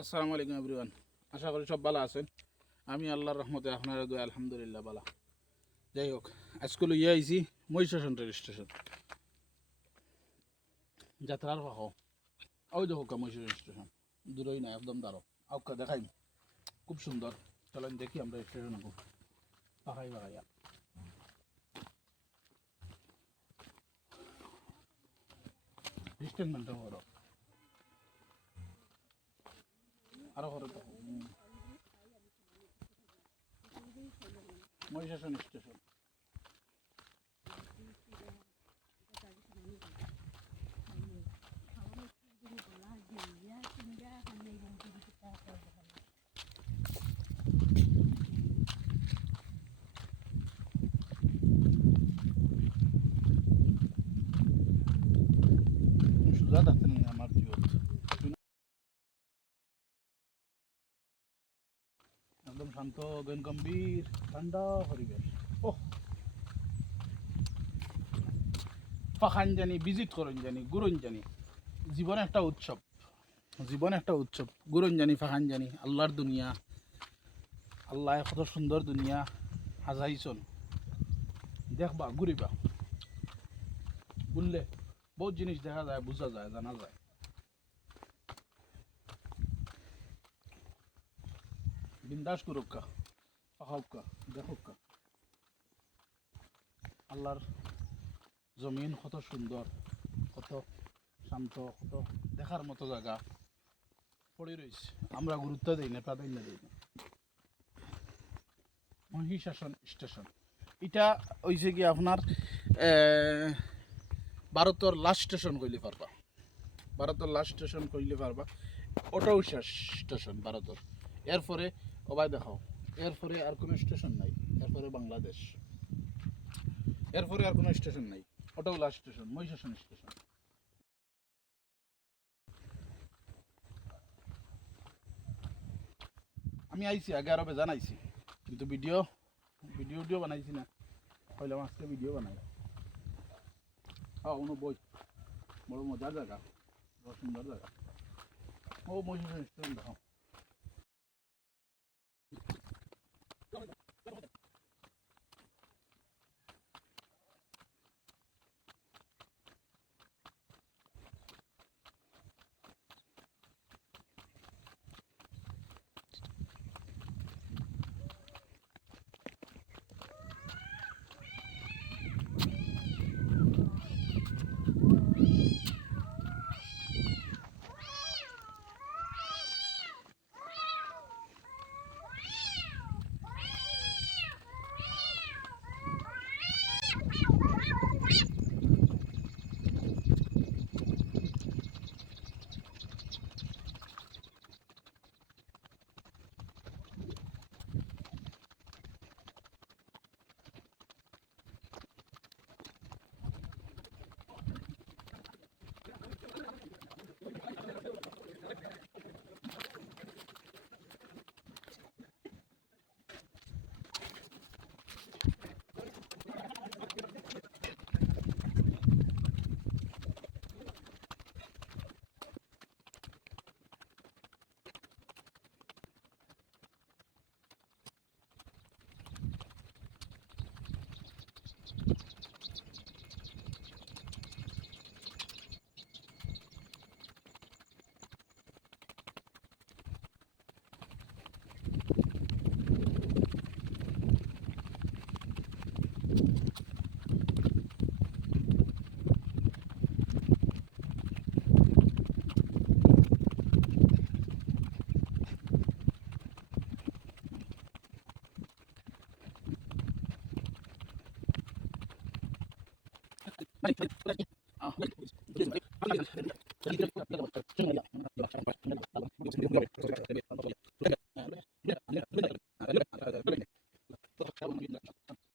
আসসালামু আলাইকুম এভরিওয়ান। আশা করি সব ভালো আছেন। আমি আল্লাহর রহমতে আপনারা দোয়া আলহামদুলিল্লাহ ভালো। যাই হোক আজকে লইয়া আইছি, মহিষাসন রেল স্টেশন যাত্রার পাখ ওই দেখো মহিষাসন স্টেশন দূরই না একদম দাঁড়ো আউকা দেখাই। খুব সুন্দর। চলেন দেখি আমরা স্টেশন পাখাই পাখাইয়া ডিস্টেন্স মেনটেন আরও করে দেখো। মহিষাসন স্টেশন সুজা থাকতেন একদম শান্ত গম্ভীর, ঠান্ডা পরিবেশ। ও পাখান জানি ভিজিট করুন জানি, গুরুন জানি। জীবন একটা উৎসব। জীবন একটা উৎসব। গুরুন জানি ফাহান জানি। আল্লাহর দুনিয়া। আল্লাহ কত সুন্দর দুনিয়া। হাজাইছন দেখবা, ঘুরিবা। বুঝলে বহুত জিনিস দেখা যায়, বোঝা যায়, জানা যায়। বিন্দাস করুকা পাহাউকা দেখুকা আল্লাহর জমিন কত সুন্দর, কত শান্ত, কত দেখার মতো জায়গা পড়ে রয়েছে আমরা গুরুত্ব দিই না, প্রাধান্য দিই না। মহিষাসন স্টেশন। এটা হয়েছে কি আপনার ভারতের লাস্ট স্টেশন কইলে পারবা। ভারতের লাস্ট স্টেশন কইলে পারবা। ওটাও স্টেশন ভারতের। এরপরে ওবাই দেখাও এরপরে আর কোনো স্টেশন নাই। এরপরে বাংলাদেশ। এরপরে আর কোনো স্টেশন নাই। লাস্ট স্টেশন মহিষাসন স্টেশন আমি আইছি, আগে আরবে জানাইছি। কিন্তু ভিডিও ভিডিও ভিডিও বানাইছি না। কইলাম, আজকে ভিডিও বানাই। হ্যাঁ বই বড় মজার জায়গা। বড় সুন্দর জায়গা। ও মহিষাসন স্টেশন দেখাও come on 啊，